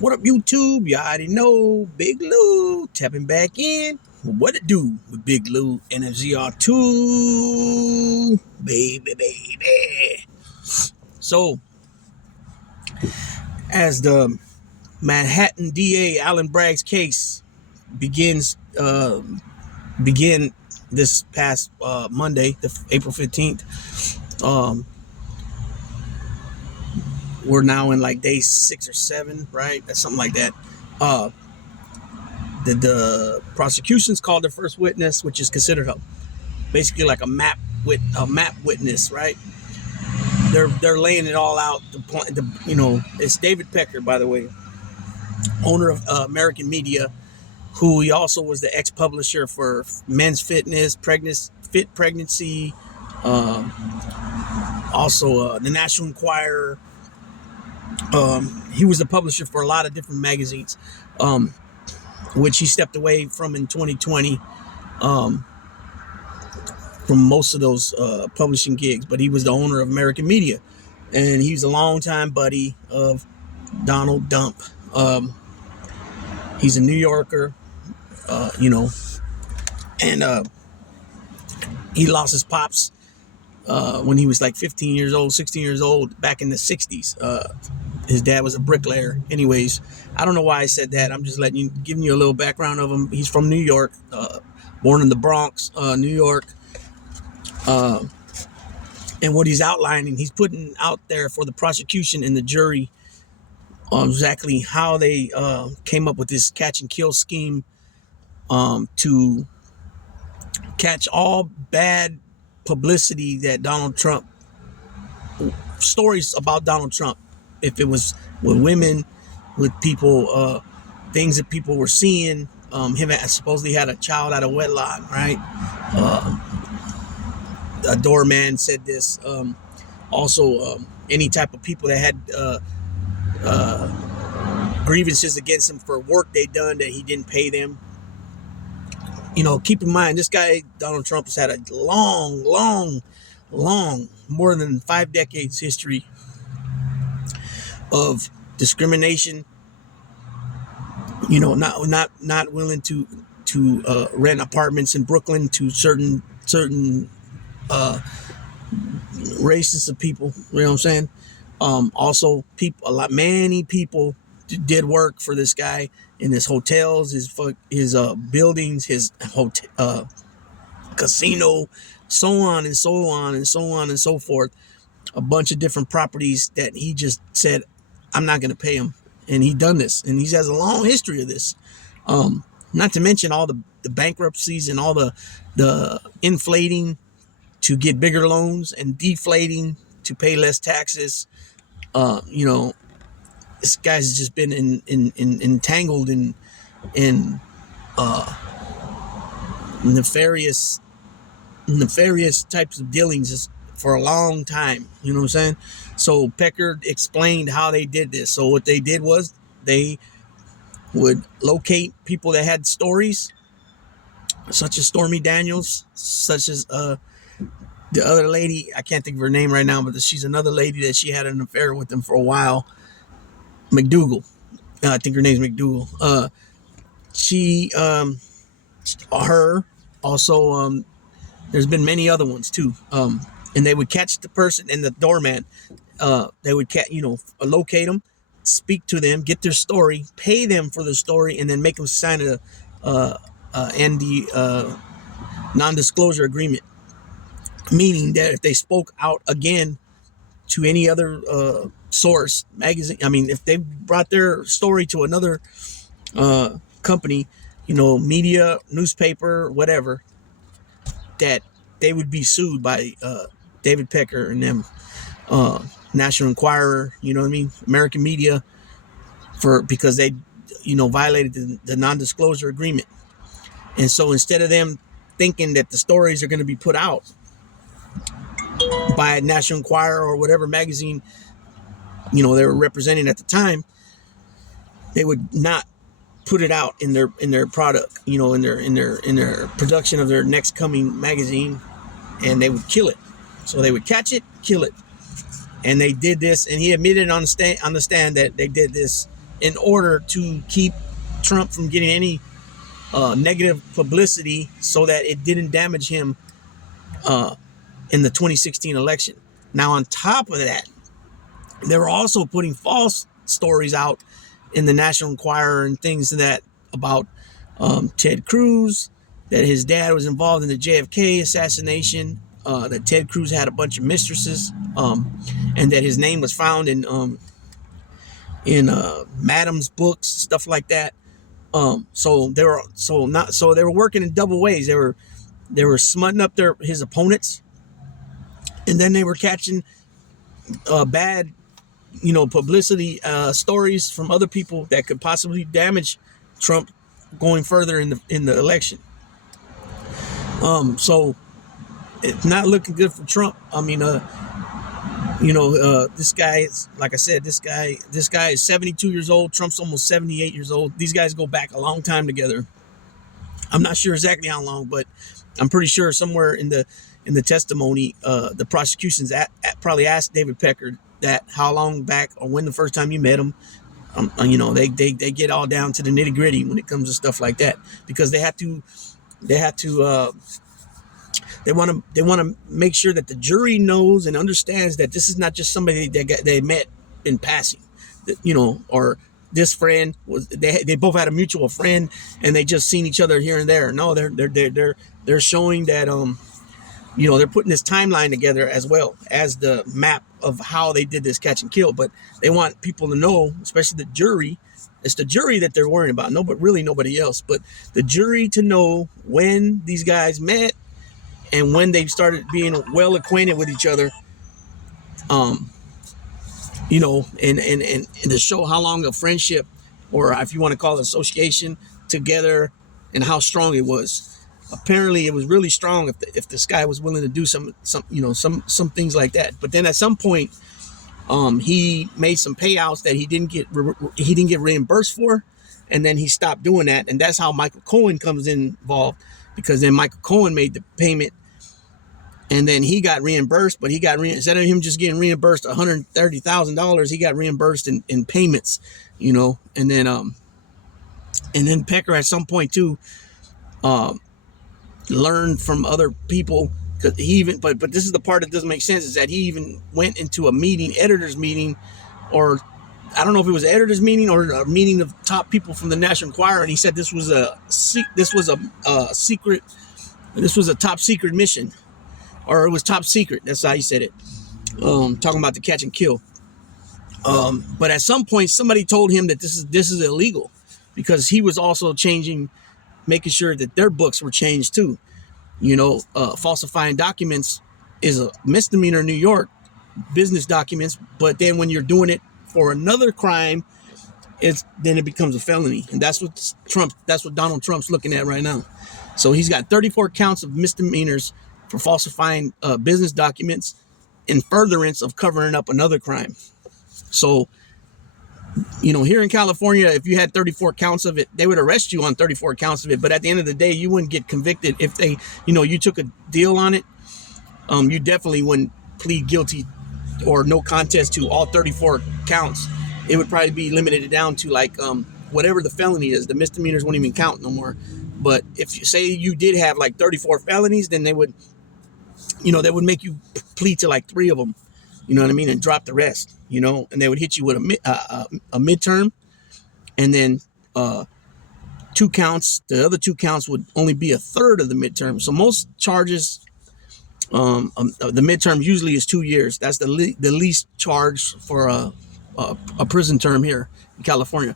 What up, YouTube? You already know Big Lou tapping back in. What it do with Big Lou and FZR2, baby. So, as the Manhattan DA Allen Bragg's case begin this past Monday, April 15th, we're now in like day 6 or 7, right? That's something like that. The prosecution's called the first witness, which is considered basically like a map witness, right? They're laying it all out. It's David Pecker, by the way, owner of American Media, who he also was the ex-publisher for Men's Fitness, Pregnancy, also the National Enquirer. He was the publisher for a lot of different magazines, which he stepped away from in 2020 from most of those publishing gigs. But he was the owner of American Media, and he's a longtime buddy of Donald Dump. He's a New Yorker, and he lost his pops when he was like 15 years old, 16 years old, back in the 60s. His dad was a bricklayer. Anyways, I don't know why I said that. I'm just giving you a little background of him. He's from New York, born in the Bronx, New York. And what he's outlining, he's putting out there for the prosecution and the jury on exactly how they came up with this catch and kill scheme to catch all bad publicity that Donald Trump, stories about Donald Trump, if it was with women, with people, things that people were seeing. Him supposedly had a child out of wedlock, right? A doorman said this. Also, any type of people that had grievances against him for work they done that he didn't pay them. Keep in mind, this guy, Donald Trump, has had a long, more than 5 decades history of discrimination. Not willing to rent apartments in Brooklyn to certain races of people. You know what I'm saying? Also, many people did work for this guy in his hotels, his buildings, his hotel, casino, so on and so on and so on and so forth. A bunch of different properties that he just said, I'm not going to pay him. And he done this. And he has a long history of this. Not to mention all the bankruptcies and all the inflating to get bigger loans and deflating to pay less taxes. This guy's just been entangled in nefarious types of dealings for a long time. You know what I'm saying? So Pecker explained how they did this. So what they did was they would locate people that had stories, such as Stormy Daniels, such as the other lady, I can't think of her name right now, but she's another lady that she had an affair with him for a while. McDougal. I think her name's McDougal. Her, also, there's been many other ones too. And they would catch the person and the doorman. They would locate them, speak to them, get their story, pay them for the story, and then make them sign a non-disclosure agreement. Meaning that if they spoke out again to any other source, magazine, if they brought their story to another company, media, newspaper, whatever, that they would be sued by David Pecker and them, National Enquirer, American Media, because they, violated the non-disclosure agreement. And so instead of them thinking that the stories are going to be put out by National Enquirer or whatever magazine they were representing at the time, they would not put it out in their product, in their production of their next coming magazine, and they would kill it. So they would catch it, kill it. And they did this, and he admitted on the stand that they did this in order to keep Trump from getting any negative publicity, so that it didn't damage him in the 2016 election. Now, on top of that, they were also putting false stories out in the National Enquirer and things that about Ted Cruz, that his dad was involved in the JFK assassination, that Ted Cruz had a bunch of mistresses, and that his name was found in Madam's books, stuff like that. So they were working in double ways. They were smutting up his opponents, and then they were catching bad, publicity stories from other people that could possibly damage Trump going further in the election. So it's not looking good for Trump. I mean, this guy is, like I said, this guy is 72 years old. Trump's almost 78 years old. These guys go back a long time together. I'm not sure exactly how long, but I'm pretty sure somewhere in the testimony, the prosecution's probably asked David Pecker that how long back or when the first time you met him. They get all down to the nitty gritty when it comes to stuff like that, because they want to make sure that the jury knows and understands that this is not just somebody that they met in passing, or this friend was, they both had a mutual friend and they just seen each other here and there. No, they're showing that they're putting this timeline together as well as the map of how they did this catch and kill. But they want people to know, especially the jury. It's the jury that they're worrying about. No, but really nobody else. But the jury to know when these guys met and when they started being well acquainted with each other. And to show how long a friendship, or if you want to call it association, together, and how strong it was. Apparently, it was really strong if this guy was willing to do some things like that. But then at some point, he made some payouts that he didn't get reimbursed for, and then he stopped doing that. And that's how Michael Cohen comes involved, because then Michael Cohen made the payment, and then he got reimbursed. But instead of him just getting reimbursed $130,000, he got reimbursed in payments, And then Pecker at some point too learned from other people, because he even but this is the part that doesn't make sense, is that he even went into a editor's meeting, or I don't know if it was an editor's meeting or a meeting of top people from the National Enquirer, and he said this was a top secret mission, or it was top secret. That's how he said it. Talking about the catch and kill. But at some point, somebody told him that this is illegal, because he was also making sure that their books were changed too. Falsifying documents is a misdemeanor in New York, business documents. But then when you're doing it for another crime, then it becomes a felony. And that's what Donald Trump's looking at right now. So he's got 34 counts of misdemeanors for falsifying business documents in furtherance of covering up another crime. So, here in California, if you had 34 counts of it, they would arrest you on 34 counts of it. But at the end of the day, you wouldn't get convicted if they, you took a deal on it. You definitely wouldn't plead guilty or no contest to all 34 counts. It would probably be limited down to whatever the felony is. The misdemeanors won't even count no more. But if you say you did have 34 felonies, then they would make you plead to 3 of them. You know what I mean? And drop the rest, and they would hit you with a midterm, and then 2 counts. The other 2 counts would only be a third of the midterm. So most charges, the midterm usually is 2 years. That's the least charge for a prison term here in California.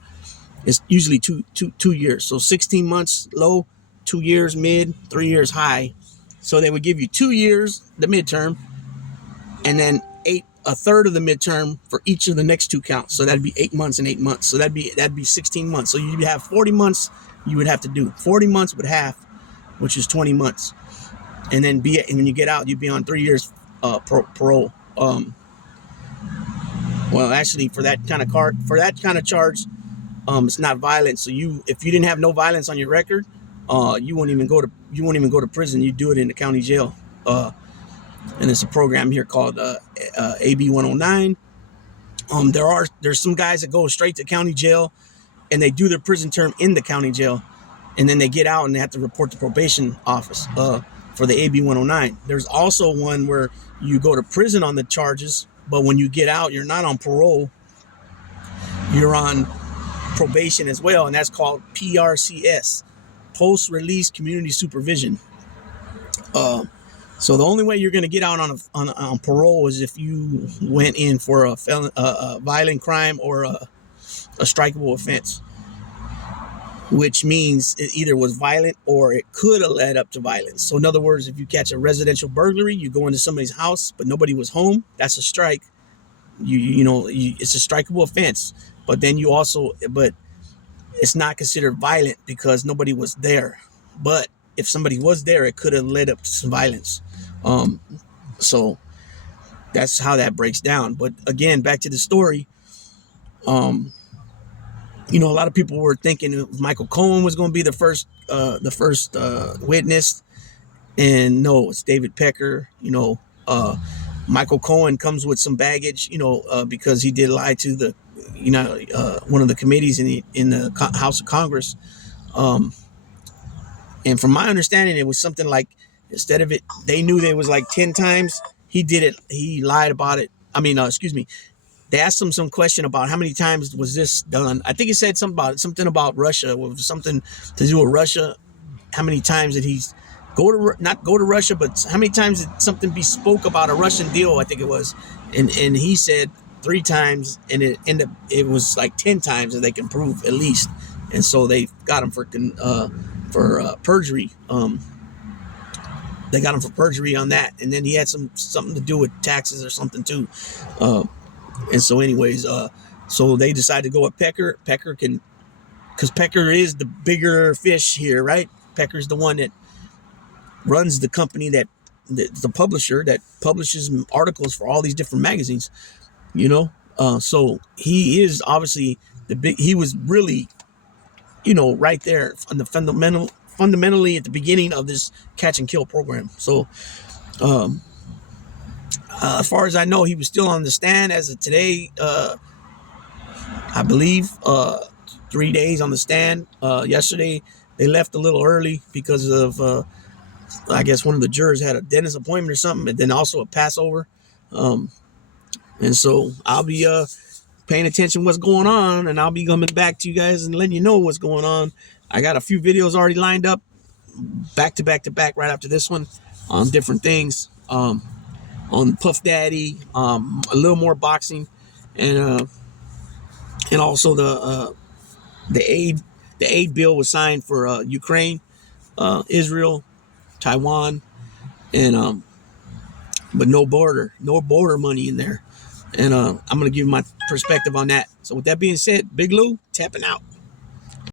It's usually two years. So 16 months low, 2 years mid, 3 years high. So they would give you 2 years, the midterm, and then a third of the midterm for each of the next 2 counts. So that'd be 8 months and 8 months. So that'd be 16 months. So you'd have 40 months you would have to do. 40 months with half, which is 20 months. And then when you get out, you'd be on 3 years parole. Well, actually, for that kind of charge, it's not violent. So if you didn't have no violence on your record, you won't even go to prison. You do it in the county jail. And it's a program here called AB 109, There's some guys that go straight to county jail, and they do their prison term in the county jail, and then they get out and they have to report to probation office for the AB 109. There's also one where you go to prison on the charges, but when you get out, you're not on parole. You're on probation as well, and that's called PRCS, post-release community supervision. So the only way you're going to get out on parole is if you went in for a violent crime or a strikeable offense, which means it either was violent or it could have led up to violence. So in other words, if you catch a residential burglary, you go into somebody's house, but nobody was home, that's a strike. It's a strikeable offense. But then but it's not considered violent because nobody was there. But if somebody was there, it could have led up to some violence. So that's how that breaks down. But again, back to the story. A lot of people were thinking Michael Cohen was going to be the first witness, and no, it's David Pecker. Michael Cohen comes with some baggage, because he did lie to the, one of the committees in the House of Congress. And from my understanding, it was something like, instead of it, they knew there was like 10 times. He lied about it. They asked him some question about how many times was this done. I think he said something about Russia, with something to do with Russia. How many times did he not go to Russia, but how many times did something be spoke about a Russian deal? I think it was, and he said 3 times, and it was like 10 times that they can prove at least, and so they got him for perjury. They got him for perjury on that, and then he had something to do with taxes or something too. And so anyways, so they decided to go with Pecker. Because Pecker is the bigger fish here, right? Pecker's the one that runs the company, the publisher that publishes articles for all these different magazines, so he is obviously he was really, right there on the fundamentally at the beginning of this catch and kill program. So, as far as I know, he was still on the stand as of today. I believe 3 days on the stand. Yesterday they left a little early because of I guess one of the jurors had a dentist appointment or something, and then also a Passover. And so I'll be paying attention to what's going on, and I'll be coming back to you guys and letting you know what's going on. I got a few videos already lined up, back to back right after this one, on different things, on Puff Daddy, a little more boxing, and also the aid bill was signed for Ukraine, Israel, Taiwan, and but no border money in there. And I'm gonna give my perspective on that. So with that being said, Big Lou tapping out.